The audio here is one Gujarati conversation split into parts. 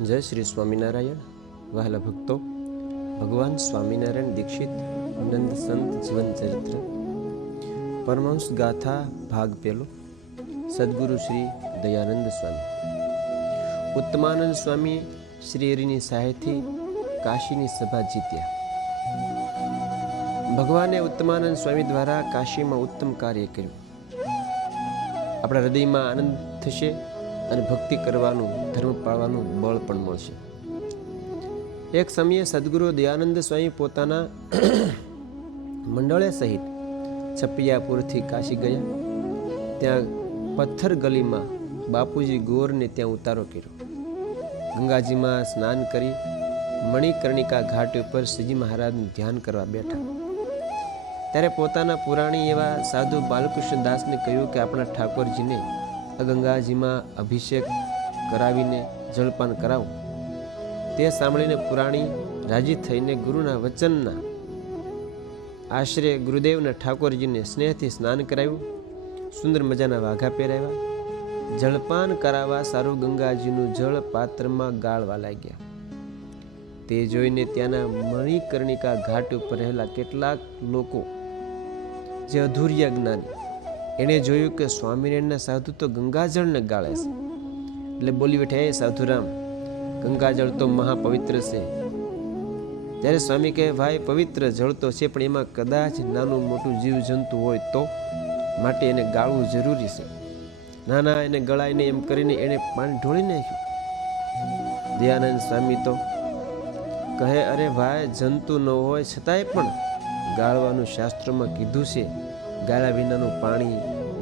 જય શ્રી સ્વામિનારાયણ વહાલા ભક્તો ભગવાન સ્વામિનારાયણ દીક્ષિત નંદ સંત જીવન ચરિત્ર પરમહંસ ગાથા ભાગ પેલો સદગુરુ શ્રી દયાનંદ સ્વામી ઉત્તમાનંદ સ્વામી શ્રી હરિની સહાયથી કાશીની સભા જીત્યા ભગવાને ઉત્તમાનંદ સ્વામી દ્વારા કાશીમાં ઉત્તમ કાર્ય કર્યું. આપણા હૃદયમાં આનંદ થશે અને ભક્તિ કરવાનું, ધર્મ પાળવાનું બળ પણ મળશે. એક સમયે સદગુરુ દયાનંદ સ્વામી પોતાના મંડળે સહિત છપિયાપુરથી કાશી ગયા. ત્યાં પથ્થર ગલીમાં બાપુજી ગોરને ત્યાં ઉતારો કર્યો. ગંગાજીમાં સ્નાન કરી મણિકર્ણિકા ઘાટ ઉપર શ્રીજી મહારાજનું ધ્યાન કરવા બેઠા. ત્યારે પોતાના પુરાણી એવા સાધુ બાલકૃષ્ણ દાસને કહ્યું કે આપણા ઠાકોરજીને ગંગાજીમાં અભિષેક કરાવીને જળપાન કરાવો. તે સાંભળીને પુરાણી રાજી થઈને ગુરુના વચનના આશરે ગુરુદેવના ઠાકોરજીને સ્નેહથી સ્નાન કરાવ્યું. સુંદર મજાના વાઘા પહેરાવ્યા. જળપાન કરાવવા સારું ગંગાજીનું જળ પાત્રમાં ગાળવા લાગ્યા. તે જોઈને ત્યાંના મણિકર્ણિકા ઘાટ ઉપર રહેલા કેટલાક લોકો જે અધૂરિયા જ્ઞાની, એણે જોયું કે સ્વામિનારાયણના સાધુ તો ગંગાજળને ગાળે છે. એટલે બોલી બેઠા એ સાધુરામ, ગંગાજળ તો મહાપવિત્ર છે. ત્યારે સ્વામી કહે, ભાઈ, પવિત્ર જળ તો છે, પણ એમાં કદાચ નાનું મોટું જીવજંતુ હોય તો માટે એને ગાળવું જરૂરી છે. ના ના એને ગળાઈને એમ કરીને એણે પાણી ઢોળી નાખ્યું. દયાનંદ સ્વામી તો કહે, અરે ભાઈ, જંતુ ન હોય છતાંય પણ ગાળવાનું શાસ્ત્રમાં કીધું છે. ગાળા વિનાનું પાણી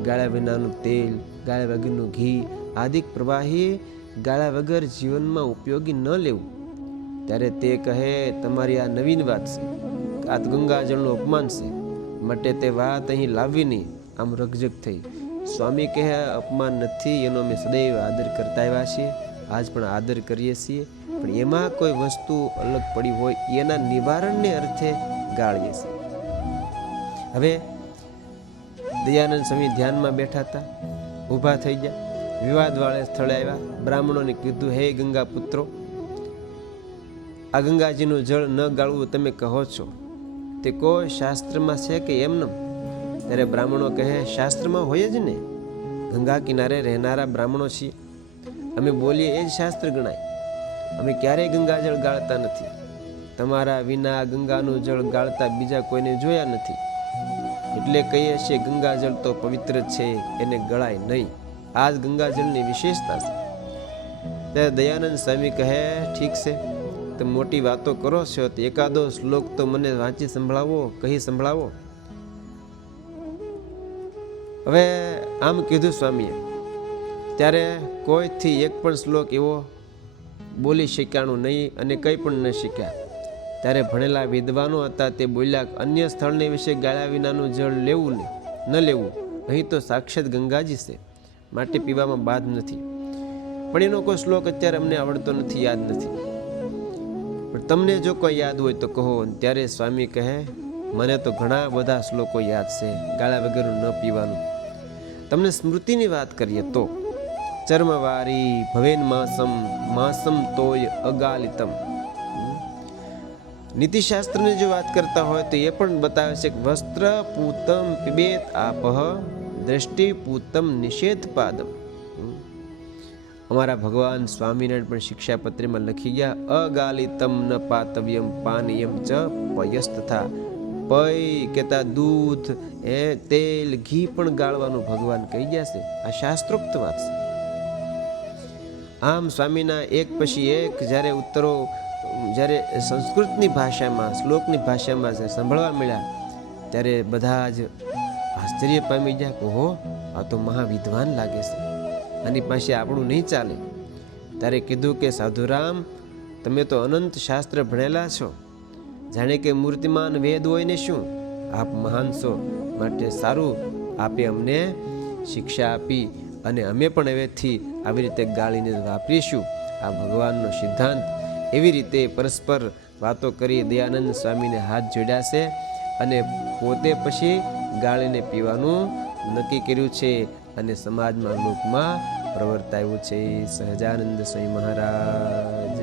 ગાળા વિનાનું તેલ ગાળા વગરનું ઘી આદિક પ્રવાહી ગાળા વગર જીવનમાં ઉપયોગી ન લેવું. ત્યારે તે કહે, તમારી આ નવીન વાત છે. આ ગંગાજળનું અપમાન છે. માટે તે વાત અહીં લાવવી નહીં. આમ રગજગ થઈ. સ્વામી કહે, અપમાન નથી, એનો અમે સદૈવ આદર કરતા આવ્યા છીએ. આજ પણ આદર કરીએ છીએ. પણ એમાં કોઈ વસ્તુ અલગ પડી હોય એના નિવારણને અર્થે ગાળીએ છીએ. હવે દયાનંદ સ્વામી ધ્યાનમાં બેઠા હતા, ઊભા થઈ ગયા વિવાદવાળા સ્થળે આવ્યા, બ્રાહ્મણોને કીધું, હે ગંગા પુત્રો, આ ગંગાજીનું જળ ન ગાળવું તમે કહો છો. તે કોઈ શાસ્ત્રમાં છે કે એમને ત્યારે બ્રાહ્મણો કહે, શાસ્ત્રમાં હોય જ ને. ગંગા કિનારે રહેનારા બ્રાહ્મણો છીએ. અમે બોલીએ એ જ શાસ્ત્ર ગણાય. અમે ક્યારેય ગંગાજળ ગાળતા નથી. તમારા વિના ગંગાનું જળ ગાળતા બીજા કોઈને જોયા નથી. એટલે કહીએ છીએ ગંગાજળ તો પવિત્ર છે, એને ગળાય નહીં. આ જ ગંગાજળની વિશેષતા છે. ત્યારે દયાનંદ સ્વામી કહે, ઠીક છે તમે મોટી વાતો કરો છો, તો એકાદો શ્લોક તો મને વાંચી સંભળાવો, કહી સંભળાવો. હવે આમ કીધું સ્વામીએ, ત્યારે કોઈથી એક પણ શ્લોક એવો બોલી શક્યાનું નહીં અને કંઈ પણ ન શીખ્યા. ત્યારે ભણેલા વિદ્વાનો હતા તે બોલ્યા અન્ય સ્થળને વિશે ગાળ્યા વિનાનું જળ લેવું ને, ન લેવું. અહીં તો સાક્ષાત ગંગાજી છે. માટે પીવામાં બાદ નથી. પણ એનો કોઈ શ્લોક અત્યારે અમને આવડતો નથી, યાદ નથી. પણ તમને જો કોઈ યાદ હોય તો કહો ત્યારે સ્વામી કહે, મને તો ઘણા બધા શ્લોકો યાદ છે, ગાળા વગરનું ન પીવાનું. તમને સ્મૃતિની વાત કરીએ તો ચર્મવારી ભવેન માસમ માસમ તોય અગાલિતમ નીતિશાસ્ત્રની જો વાત કરતા હોય તો એ પણ બતાવે છે કે વસ્ત્ર પૂતમ પિબેત આપહ દ્રષ્ટિ પૂતમ નિષેધ પાદમ અમારા ભગવાન સ્વામિનારાયણ પણ શિક્ષાપત્રીમાં લખી ગયા અગાલિતમ ન પાતવ્યમ પાનીયમ ચ પયસ તથા પય કેતા દૂધ એ તેલ ઘી પણ ગાળવાનું ભગવાન કહી ગયા છે આ શાસ્ત્રોક્ત વાત છે આમ સ્વામીના એક પછી એક જ્યારે ઉત્તરો, જ્યારે સંસ્કૃતની ભાષામાં, શ્લોકની ભાષામાં સાંભળવા મળ્યા, ત્યારે બધા જ આશ્ચર્ય પામી ગયા કે હો આ તો મહાવિદ્વાન લાગે છે. આની પાસે આપણું નહીં ચાલે. ત્યારે કીધું કે, સાધુરામ, તમે તો અનંત શાસ્ત્ર ભણેલા છો. જાણે કે મૂર્તિમાન વેદ હોય ને શું? આપ મહાન છો. માટે સારું આપે અમને શિક્ષા આપી અને અમે પણ હવેથી આવી રીતે ગાળીને વાપરીશું. આ ભગવાનનો સિદ્ધાંત. એવી રીતે પરસ્પર વાતો કરી દયાનંદ સ્વામીને હાથ જોડ્યા છે અને પોતે પછી ગાળીને પીવાનું નક્કી કર્યું છે અને સમાજમાં લોકમાં પ્રવર્તાયું છે. સહજાનંદ સ્વામી મહારાજની